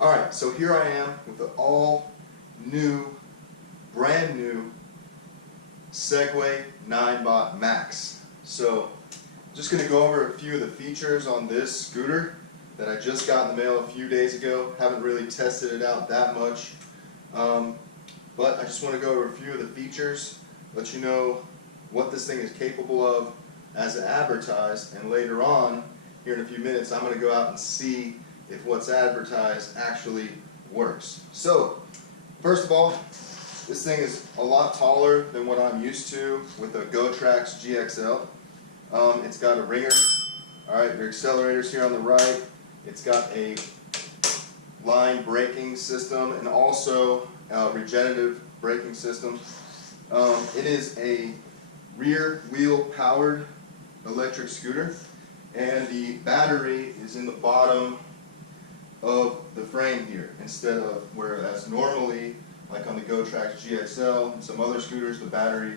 Alright, so here I am with the all new, brand new Segway Ninebot Max. So I'm just going to go over a few of the features on this scooter that I just got in the mail a few days ago. Haven't really tested it out that much, but I just want to go over a few of the features, let you know what this thing is capable of as advertised, and later on, here in a few minutes, I'm going to go out and see if what's advertised actually works. So, first of all, this thing is a lot taller than what I'm used to with a GoTrax GXL. It's got a ringer. Alright, your accelerator's here on the right. It's got a line braking system and also a regenerative braking system. It is a rear wheel powered electric scooter, and the battery is in the bottom of the frame here instead of whereas normally, like on the GoTrax GXL and some other scooters, the battery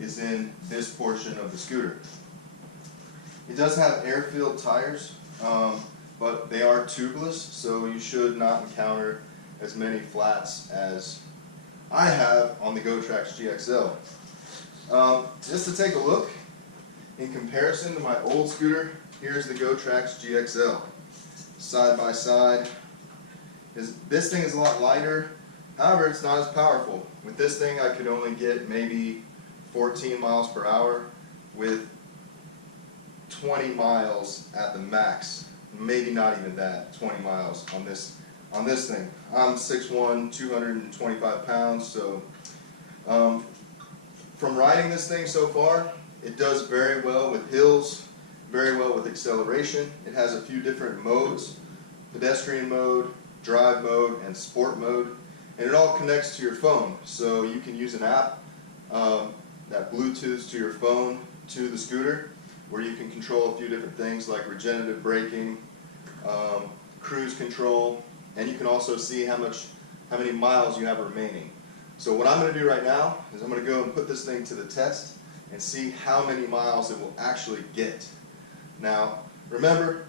is in this portion of the scooter. It does have air-filled tires, but they are tubeless, so you should not encounter as many flats as I have on the GoTrax GXL. Just to take a look, in comparison to my old scooter, here's the GoTrax GXL. Side by side. This thing is a lot lighter, however it's not as powerful. With this thing I could only get maybe 14 miles per hour with 20 miles at the max. Maybe not even that, 20 miles on this thing. I'm 6'1", 225 pounds, so from riding this thing so far, it does very well with hills, very well with acceleration. It has a few different modes: pedestrian mode, drive mode, and sport mode. And it all connects to your phone, so you can use an app that Bluetooths to your phone to the scooter, where you can control a few different things like regenerative braking, cruise control, and you can also see how many miles you have remaining. So what I'm going to do right now is I'm going to go and put this thing to the test and see how many miles it will actually get. Now, remember,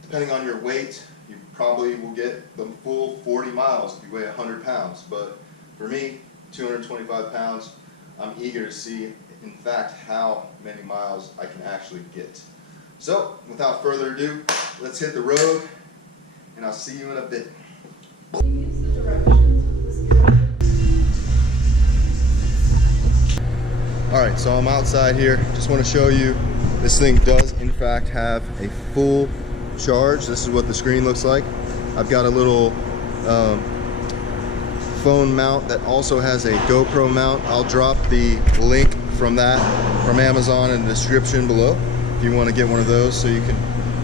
depending on your weight, you probably will get the full 40 miles if you weigh 100 pounds. But for me, 225 pounds, I'm eager to see, in fact, how many miles I can actually get. So, without further ado, let's hit the road, and I'll see you in a bit. Alright, so I'm outside here. Just want to show you this thing does in fact have a full charge. This is what the screen looks like. I've got a little phone mount that also has a GoPro mount. I'll drop the link from that from Amazon in the description below if you want to get one of those so you can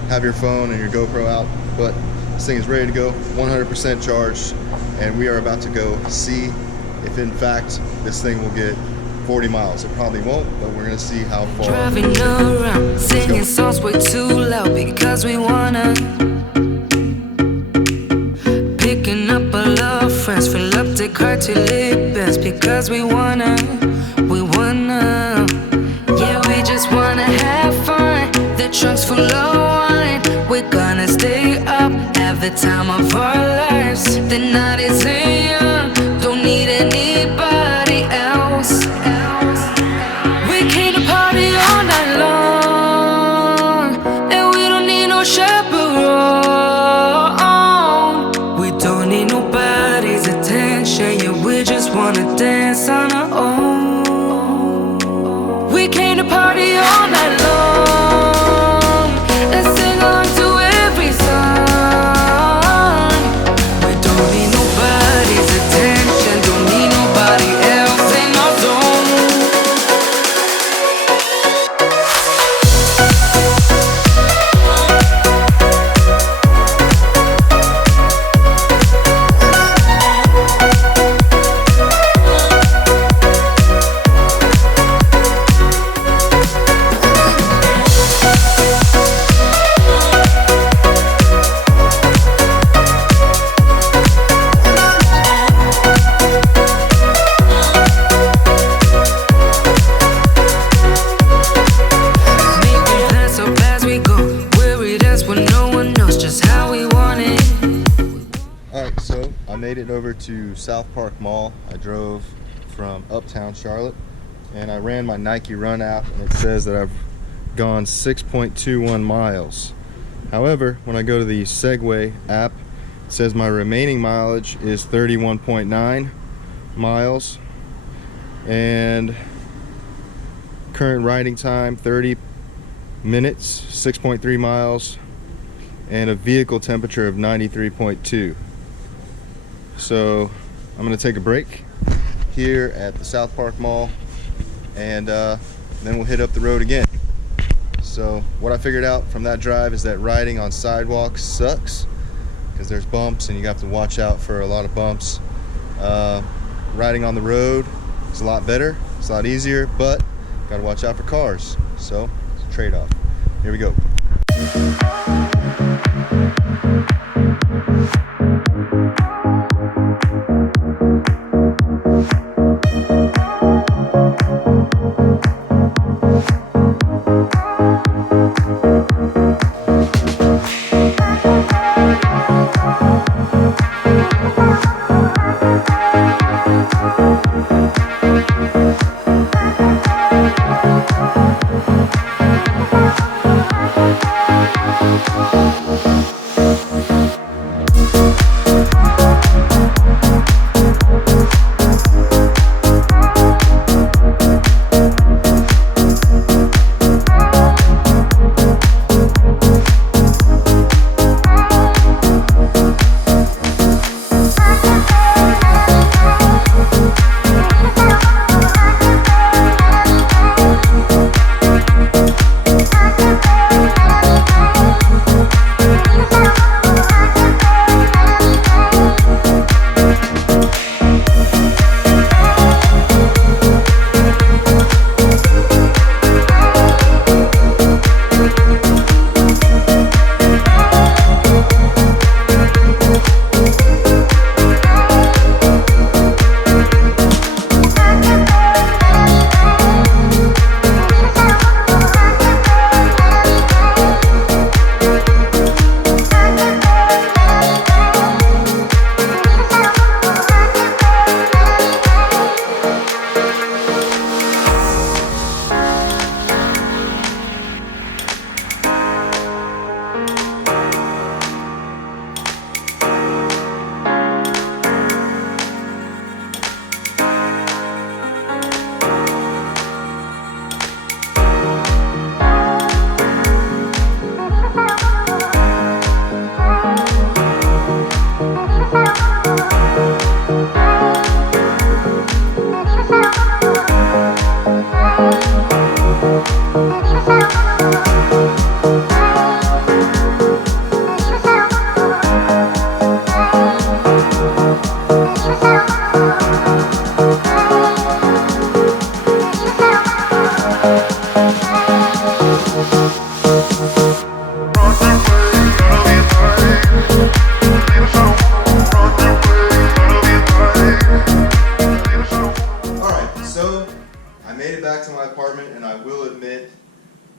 have your phone and your GoPro out. But this thing is ready to go, 100% charged, and we are about to go see if in fact this thing will get 40 miles. It probably won't, but we're gonna see how far. Driving around, singing songs way too loud because we wanna. Picking up all our friends, fill up the car till it bends because we wanna. Yeah, we just wanna have fun. The trunk's full of wine. We're gonna stay up, have the time of our lives. The night is young, don't need anybody else. We came to party all night long, and we don't need no chaperone. We don't need nobody's attention, yeah, we just wanna dance on our own. We came to party all night long, and sing along to every song. We don't need nobody's attention, don't need made it over to South Park Mall. I drove from uptown Charlotte and I ran my Nike Run app, and it says that I've gone 6.21 miles. However, when I go to the Segway app, it says my remaining mileage is 31.9 miles and current riding time 30 minutes, 6.3 miles, and a vehicle temperature of 93.2. So I'm going to take a break here at the South Park Mall, and then we'll hit up the road again. So what I figured out from that drive is that riding on sidewalks sucks because there's bumps and you have to watch out for a lot of bumps. Riding on the road is a lot better, it's a lot easier, but got to watch out for cars. So it's a trade-off. Here we go.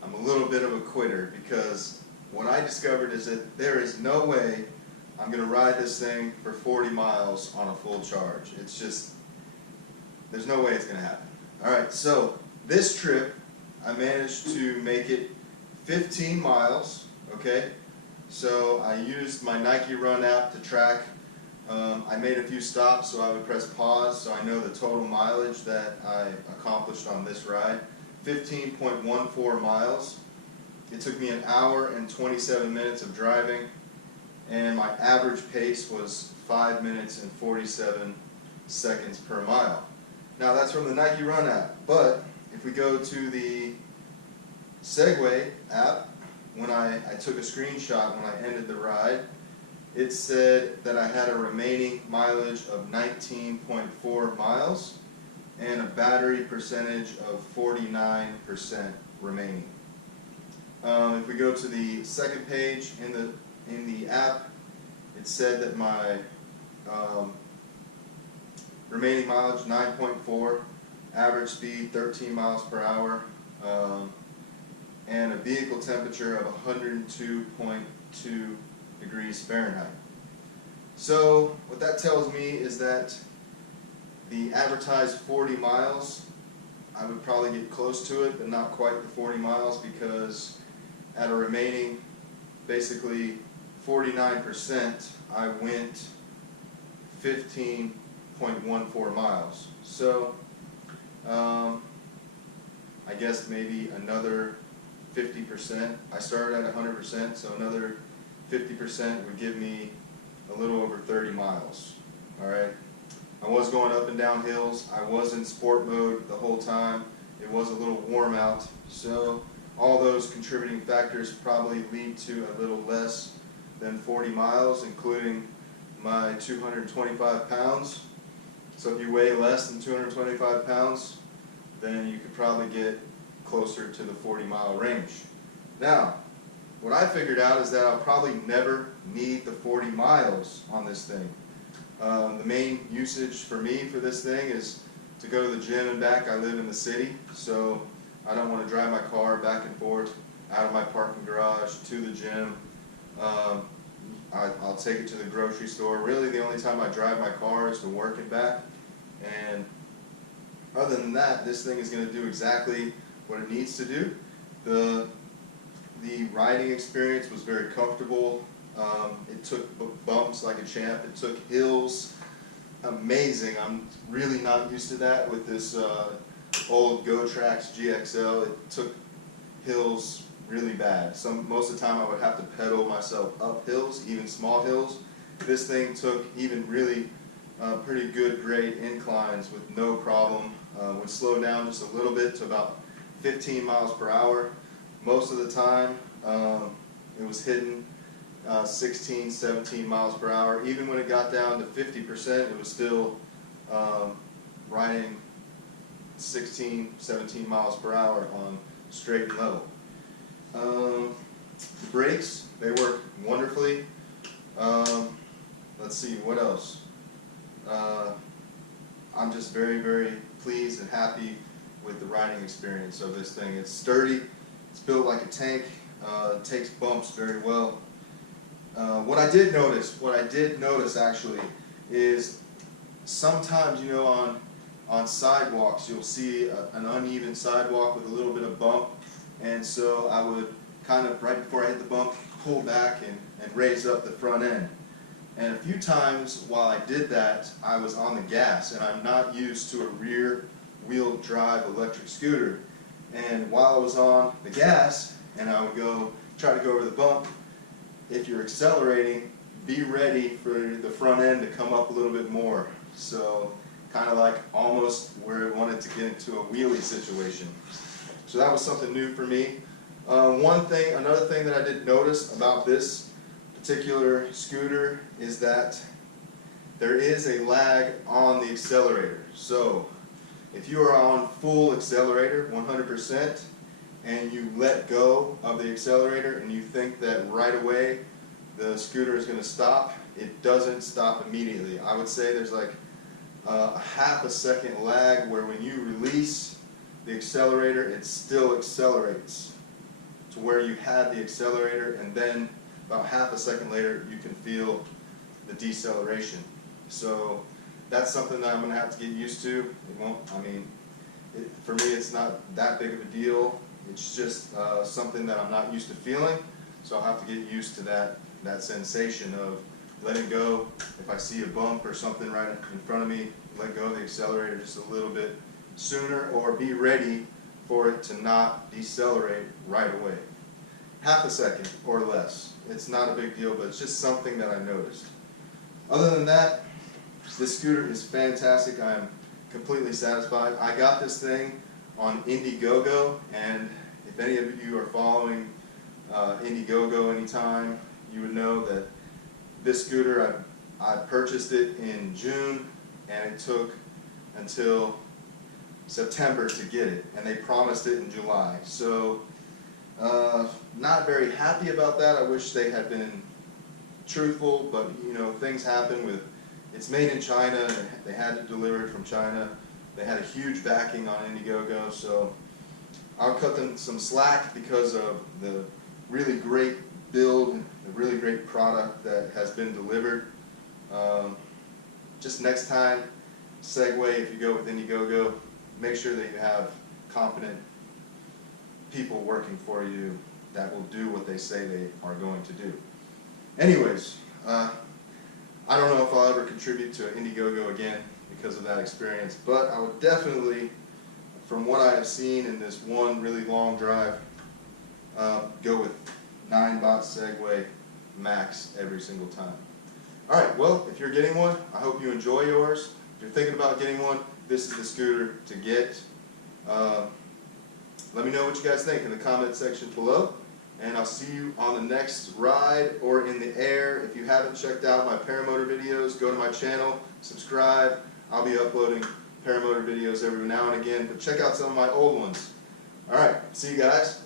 I'm a little bit of a quitter because what I discovered is that there is no way I'm going to ride this thing for 40 miles on a full charge. It's just, there's no way it's going to happen. Alright, so this trip I managed to make it 15 miles, okay? So I used my Nike Run app to track. I made a few stops, so I would press pause so I know the total mileage that I accomplished on this ride. 15.14 miles. It took me an hour and 27 minutes of driving, and my average pace was 5 minutes and 47 seconds per mile. Now that's from the Nike Run app, but if we go to the Segway app, when I took a screenshot when I ended the ride, it said that I had a remaining mileage of 19.4 miles and a battery percentage of 49% remaining. If we go to the second page in the app, it said that my remaining mileage 9.4, average speed 13 miles per hour, and a vehicle temperature of 102.2 degrees Fahrenheit. So what that tells me is that the advertised 40 miles, I would probably get close to it, but not quite the 40 miles, because at a remaining basically 49%, I went 15.14 miles. So I guess maybe another 50%. I started at 100%, so another 50% would give me a little over 30 miles. Alright, I was going up and down hills. I was in sport mode the whole time. It was a little warm out, so all those contributing factors probably lead to a little less than 40 miles, including my 225 pounds. So if you weigh less than 225 pounds, then you could probably get closer to the 40-mile range. Now, what I figured out is that I'll probably never need the 40 miles on this thing. The main usage for me for this thing is to go to the gym and back. I live in the city, so I don't want to drive my car back and forth out of my parking garage to the gym. I'll take it to the grocery store. Really, the only time I drive my car is to work and back. And other than that, this thing is going to do exactly what it needs to do. The riding experience was very comfortable. It took bumps like a champ. It took hills. Amazing. I'm really not used to that with this old GoTrax GXL. It took hills really bad. Most of the time I would have to pedal myself up hills, even small hills. This thing took even really pretty good grade inclines with no problem. Would slow down just a little bit to about 15 miles per hour. Most of the time it was hitting 16, 17 miles per hour. Even when it got down to 50%, it was still riding 16, 17 miles per hour on straight and level. The brakes, they work wonderfully. Let's see, what else? I'm just very, very pleased and happy with the riding experience of this thing. It's sturdy, it's built like a tank, it takes bumps very well. What I did notice actually, is sometimes, you know, on sidewalks, you'll see an uneven sidewalk with a little bit of bump, and so I would kind of, right before I hit the bump, pull back and raise up the front end. And a few times while I did that, I was on the gas, and I'm not used to a rear wheel drive electric scooter. And while I was on the gas, and I would try to go over the bump, if you're accelerating, be ready for the front end to come up a little bit more. So kind of like almost where it wanted to get into a wheelie situation. So that was something new for me. Another thing that I did notice about this particular scooter is that there is a lag on the accelerator. So if you are on full accelerator, 100%, and you let go of the accelerator and you think that right away the scooter is going to stop, it doesn't stop immediately. I would say there's like a half a second lag where when you release the accelerator, it still accelerates to where you had the accelerator, and then about half a second later you can feel the deceleration. So that's something that I'm going to have to get used to. It won't, for me it's not that big of a deal. It's just something that I'm not used to feeling, so I'll have to get used to that sensation of letting go. If I see a bump or something right in front of me, let go of the accelerator just a little bit sooner, or be ready for it to not decelerate right away. Half a second or less. It's not a big deal, but it's just something that I noticed. Other than that, this scooter is fantastic. I'm completely satisfied. I got this thing on Indiegogo, and if any of you are following Indiegogo anytime, you would know that this scooter, I purchased it in June, and it took until September to get it, and they promised it in July. So not very happy about that. I wish they had been truthful, but you know, things happen with, it's made in China, and they had to deliver it from China. They had a huge backing on Indiegogo, so I'll cut them some slack because of the really great build, the really great product that has been delivered. Just next time, Segway, if you go with Indiegogo, make sure that you have competent people working for you that will do what they say they are going to do. Anyways, I don't know if I'll ever contribute to Indiegogo again because of that experience, but I would definitely, from what I have seen in this one really long drive, go with Ninebot Segway Max every single time. Alright, well, if you're getting one, I hope you enjoy yours. If you're thinking about getting one, this is the scooter to get. Let me know what you guys think in the comment section below, and I'll see you on the next ride or in the air. If you haven't checked out my Paramotor videos, go to my channel, subscribe. I'll be uploading Paramotor videos every now and again, but check out some of my old ones. Alright, see you guys.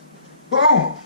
Boom!